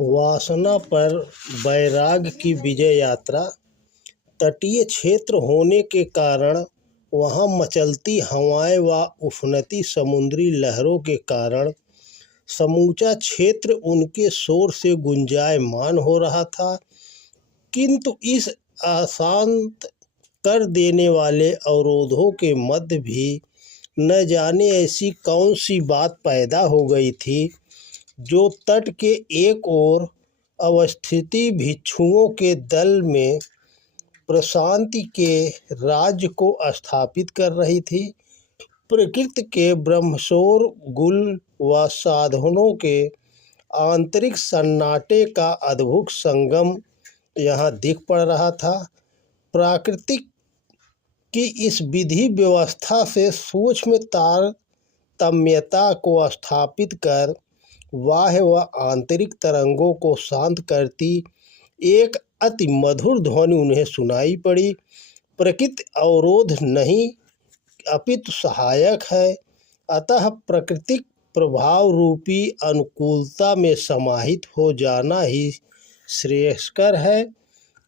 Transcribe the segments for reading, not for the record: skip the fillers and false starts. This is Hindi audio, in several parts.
वासना पर वैराग्य की विजय यात्रा। तटीय क्षेत्र होने के कारण वहाँ मचलती हवाएं व उफनती समुद्री लहरों के कारण समूचा क्षेत्र उनके शोर से गुंजायमान हो रहा था। किंतु इस अशांत कर देने वाले अवरोधों के मध्य भी न जाने ऐसी कौन सी बात पैदा हो गई थी जो तट के एक ओर अवस्थित भिक्षुओं के दल में प्रशांति के राज्य को स्थापित कर रही थी। प्रकृति के ब्रह्मशोरगुल व साधनों के आंतरिक सन्नाटे का अद्भुत संगम यहाँ दिख पड़ रहा था। प्राकृतिक की इस विधि व्यवस्था से सूक्ष्म तारतम्यता को स्थापित कर बाह्य व आंतरिक तरंगों को शांत करती एक अति मधुर ध्वनि उन्हें सुनाई पड़ी। प्रकृति अवरोध नहीं अपितु सहायक है, अतः प्राकृतिक प्रभाव रूपी अनुकूलता में समाहित हो जाना ही श्रेयस्कर है।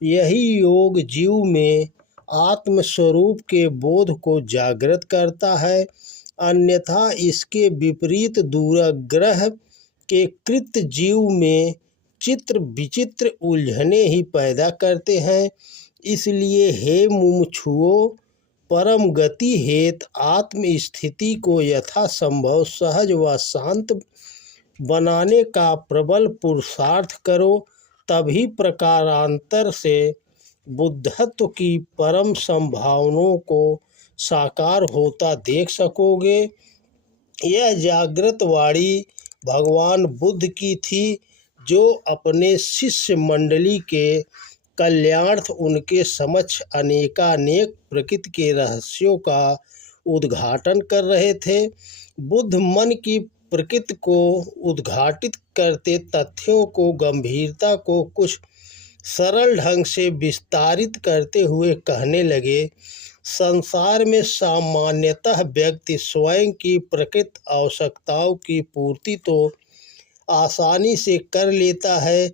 यही योग जीव में आत्मस्वरूप के बोध को जागृत करता है, अन्यथा इसके विपरीत दूराग्रह के कृत्य जीव में चित्र विचित्र उलझने ही पैदा करते हैं। इसलिए हे मुमुक्षुओं, परम गति हेतु आत्म स्थिति को यथासंभव सहज व शांत बनाने का प्रबल पुरुषार्थ करो, तभी प्रकारांतर से बुद्धत्व की परम संभावनाओं को साकार होता देख सकोगे। यह जागृत वाणी भगवान बुद्ध की थी, जो अपने शिष्य मंडली के कल्याणार्थ उनके समक्ष अनेकानेक प्रकृति के रहस्यों का उद्घाटन कर रहे थे। बुद्ध मन की प्रकृति को उद्घाटित करते तथ्यों को गंभीरता को कुछ सरल ढंग से विस्तारित करते हुए कहने लगे, संसार में सामान्यतः व्यक्ति स्वयं की प्रकृति आवश्यकताओं की पूर्ति तो आसानी से कर लेता है,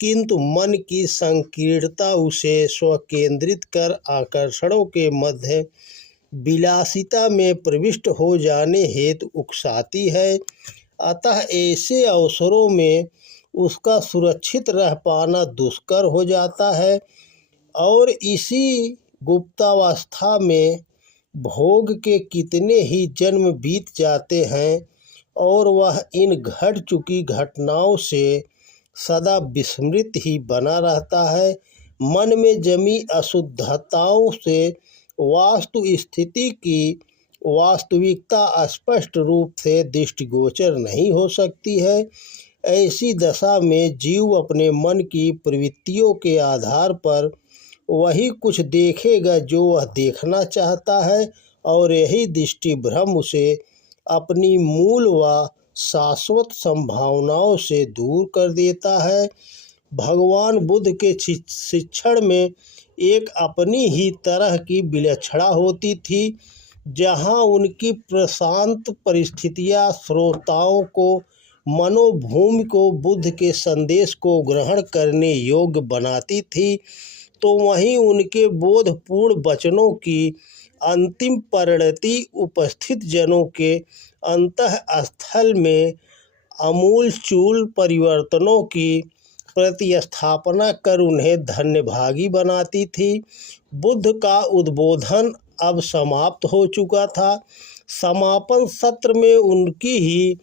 किंतु मन की संकीर्णता उसे स्वकेंद्रित कर आकर्षणों के मध्य विलासिता में प्रविष्ट हो जाने हेतु उकसाती है। अतः ऐसे अवसरों में उसका सुरक्षित रह पाना दुष्कर हो जाता है और इसी गुप्तावस्था में भोग के कितने ही जन्म बीत जाते हैं और वह इन घट चुकी घटनाओं से सदा विस्मृत ही बना रहता है। मन में जमी अशुद्धताओं से वास्तु स्थिति की वास्तविकता स्पष्ट रूप से दृष्टिगोचर नहीं हो सकती है। ऐसी दशा में जीव अपने मन की प्रवृत्तियों के आधार पर वही कुछ देखेगा जो वह देखना चाहता है और यही दृष्टि भ्रम उसे अपनी मूल व शाश्वत संभावनाओं से दूर कर देता है। भगवान बुद्ध के शिक्षण में एक अपनी ही तरह की विलक्षणता होती थी, जहाँ उनकी प्रशांत परिस्थितियाँ श्रोताओं को मनोभूमि को बुद्ध के संदेश को ग्रहण करने योग्य बनाती थी, तो वहीं उनके बोधपूर्ण वचनों की अंतिम परिणति उपस्थित जनों के अंतःस्थल में आमूलचूल परिवर्तनों की प्रतिस्थापना कर उन्हें धन्यभागी बनाती थी। बुद्ध का उद्बोधन अब समाप्त हो चुका था। समापन सत्र में उनकी ही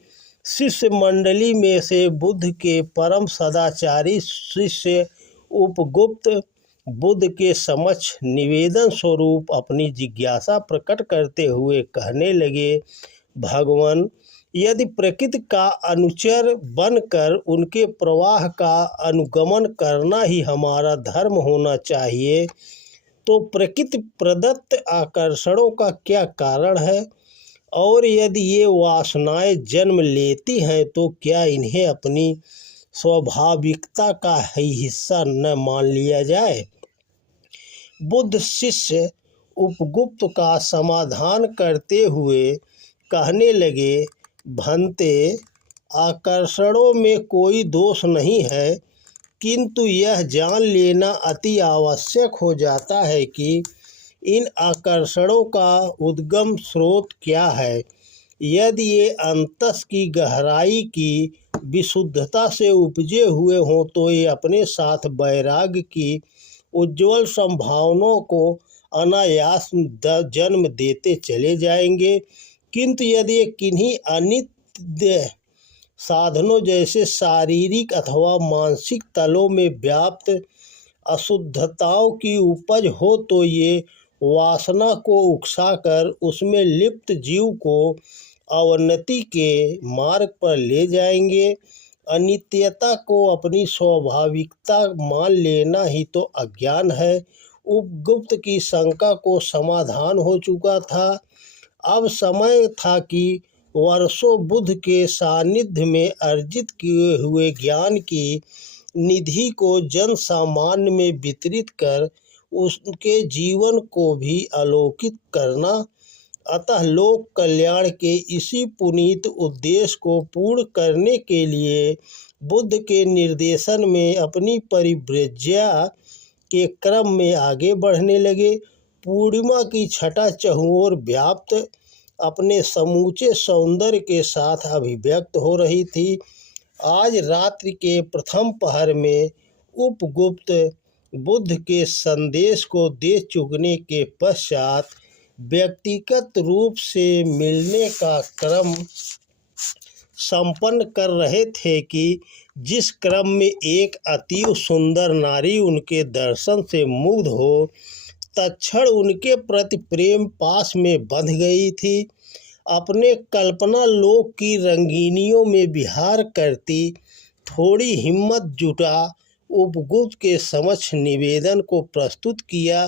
शिष्य मंडली में से बुद्ध के परम सदाचारी शिष्य उपगुप्त बुद्ध के समक्ष निवेदन स्वरूप अपनी जिज्ञासा प्रकट करते हुए कहने लगे, भगवान, यदि प्रकृति का अनुचर बनकर उनके प्रवाह का अनुगमन करना ही हमारा धर्म होना चाहिए, तो प्रकृति प्रदत्त आकर्षणों का क्या कारण है? और यदि ये वासनाएं जन्म लेती हैं तो क्या इन्हें अपनी स्वाभाविकता का ही हिस्सा न मान लिया जाए? बुद्ध शिष्य उपगुप्त का समाधान करते हुए कहने लगे, भंते, आकर्षणों में कोई दोष नहीं है, किंतु यह जान लेना अति आवश्यक हो जाता है कि इन आकर्षणों का उद्गम स्रोत क्या है। यदि ये अंतस की गहराई की विशुद्धता से उपजे हुए हों तो ये अपने साथ वैराग्य की उज्ज्वल संभावनाओं को अनायास जन्म देते चले जाएंगे। किंतु यदि ये किन्हीं अनित्य साधनों जैसे शारीरिक अथवा मानसिक तलों में व्याप्त अशुद्धताओं की उपज हो तो ये वासना को उकसाकर उसमें लिप्त जीव को अवनति के मार्ग पर ले जाएंगे। अनित्यता को अपनी स्वाभाविकता मान लेना ही तो अज्ञान है। उपगुप्त की शंका को समाधान हो चुका था। अब समय था कि वर्षों बुद्ध के सानिध्य में अर्जित किए हुए ज्ञान की निधि को जन सामान्य में वितरित कर उसके जीवन को भी अलौकिक करना। अतः लोक कल्याण के इसी पुनीत उद्देश्य को पूर्ण करने के लिए बुद्ध के निर्देशन में अपनी परिव्रज्या के क्रम में आगे बढ़ने लगे। पूर्णिमा की छटा चहुओर व्याप्त अपने समूचे सौंदर्य के साथ अभिव्यक्त हो रही थी। आज रात्रि के प्रथम पहर में उपगुप्त बुद्ध के संदेश को दे चुकने के पश्चात व्यक्तिगत रूप से मिलने का क्रम संपन्न कर रहे थे कि जिस क्रम में एक अतीव सुंदर नारी उनके दर्शन से मुग्ध हो तत्क्षण उनके प्रति प्रेम पास में बंध गई थी। अपने कल्पना लोक की रंगीनियों में विहार करती थोड़ी हिम्मत जुटा उपगुप्त के समक्ष निवेदन को प्रस्तुत किया।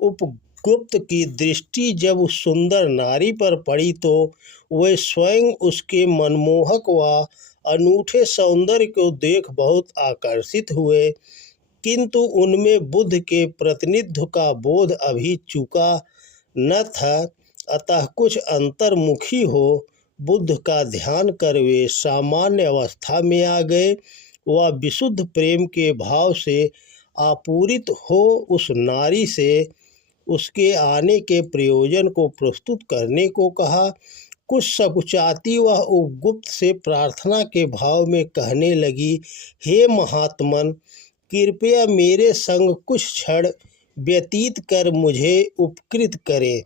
उपगुप्त की दृष्टि जब उस सुंदर नारी पर पड़ी तो वे स्वयं उसके मनमोहक व अनूठे सौंदर्य को देख बहुत आकर्षित हुए, किंतु उनमें बुद्ध के प्रतिनिधित्व का बोध अभी चूका न था। अतः कुछ अंतर्मुखी हो बुद्ध का ध्यान कर वे सामान्य अवस्था में आ गए। वह विशुद्ध प्रेम के भाव से आपूरित हो उस नारी से उसके आने के प्रयोजन को प्रस्तुत करने को कहा। कुछ सकुचाती वह उपगुप्त से प्रार्थना के भाव में कहने लगी, हे महात्मन, कृपया मेरे संग कुछ क्षण व्यतीत कर मुझे उपकृत करें।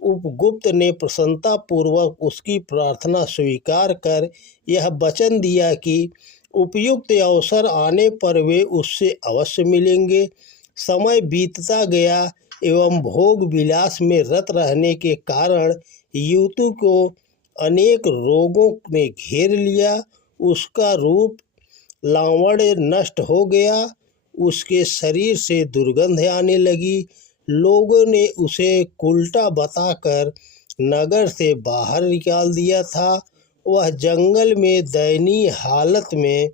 उपगुप्त ने प्रसन्नतापूर्वक उसकी प्रार्थना स्वीकार कर यह वचन दिया कि उपयुक्त अवसर आने पर वे उससे अवश्य मिलेंगे। समय बीतता गया एवं भोग विलास में रत रहने के कारण युवती को अनेक रोगों ने घेर लिया। उसका रूप लावण्य नष्ट हो गया, उसके शरीर से दुर्गंध आने लगी। लोगों ने उसे उल्टा बताकर नगर से बाहर निकाल दिया था। वह जंगल में दयनीय हालत में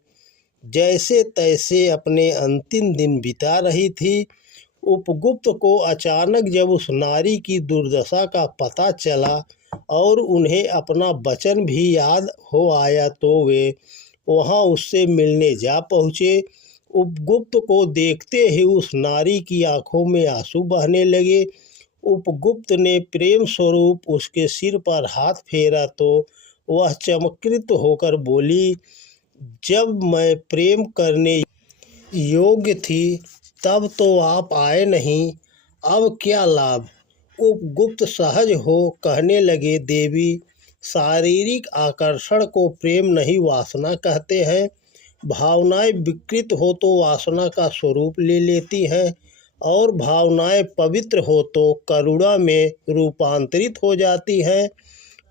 जैसे तैसे अपने अंतिम दिन बिता रही थी। उपगुप्त को अचानक जब उस नारी की दुर्दशा का पता चला और उन्हें अपना वचन भी याद हो आया तो वे वहां उससे मिलने जा पहुँचे। उपगुप्त को देखते ही उस नारी की आंखों में आंसू बहने लगे। उपगुप्त ने प्रेम स्वरूप उसके सिर पर हाथ फेरा तो वह चमत्कृत होकर बोली, जब मैं प्रेम करने योग्य थी तब तो आप आए नहीं, अब क्या लाभ। उपगुप्त सहज हो कहने लगे, देवी, शारीरिक आकर्षण को प्रेम नहीं वासना कहते हैं। भावनाएं विकृत हो तो वासना का स्वरूप ले लेती हैं और भावनाएं पवित्र हो तो करुणा में रूपांतरित हो जाती हैं।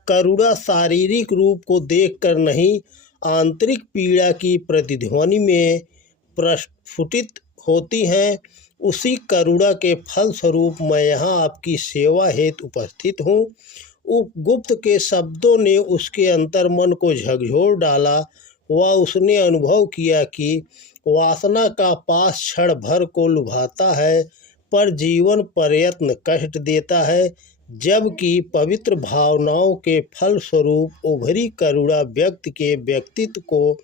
करुणा शारीरिक रूप को देखकर नहीं, आंतरिक पीड़ा की प्रतिध्वनि में प्रस्फुटित होती हैं। उसी करुणा के फलस्वरूप मैं यहाँ आपकी सेवा हेतु उपस्थित हूँ। उपगुप्त के शब्दों ने उसके अंतर्मन को झकझोर डाला। वह उसने अनुभव किया कि वासना का पास क्षण भर को लुभाता है पर जीवन पर्यंत कष्ट देता है। जबकि पवित्र भावनाओं के फलस्वरूप उभरी करुणा व्यक्ति के व्यक्तित्व को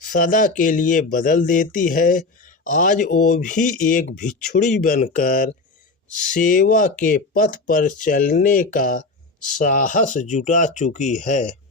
सदा के लिए बदल देती है। आज वो भी एक भिक्षुणी बनकर सेवा के पथ पर चलने का साहस जुटा चुकी है।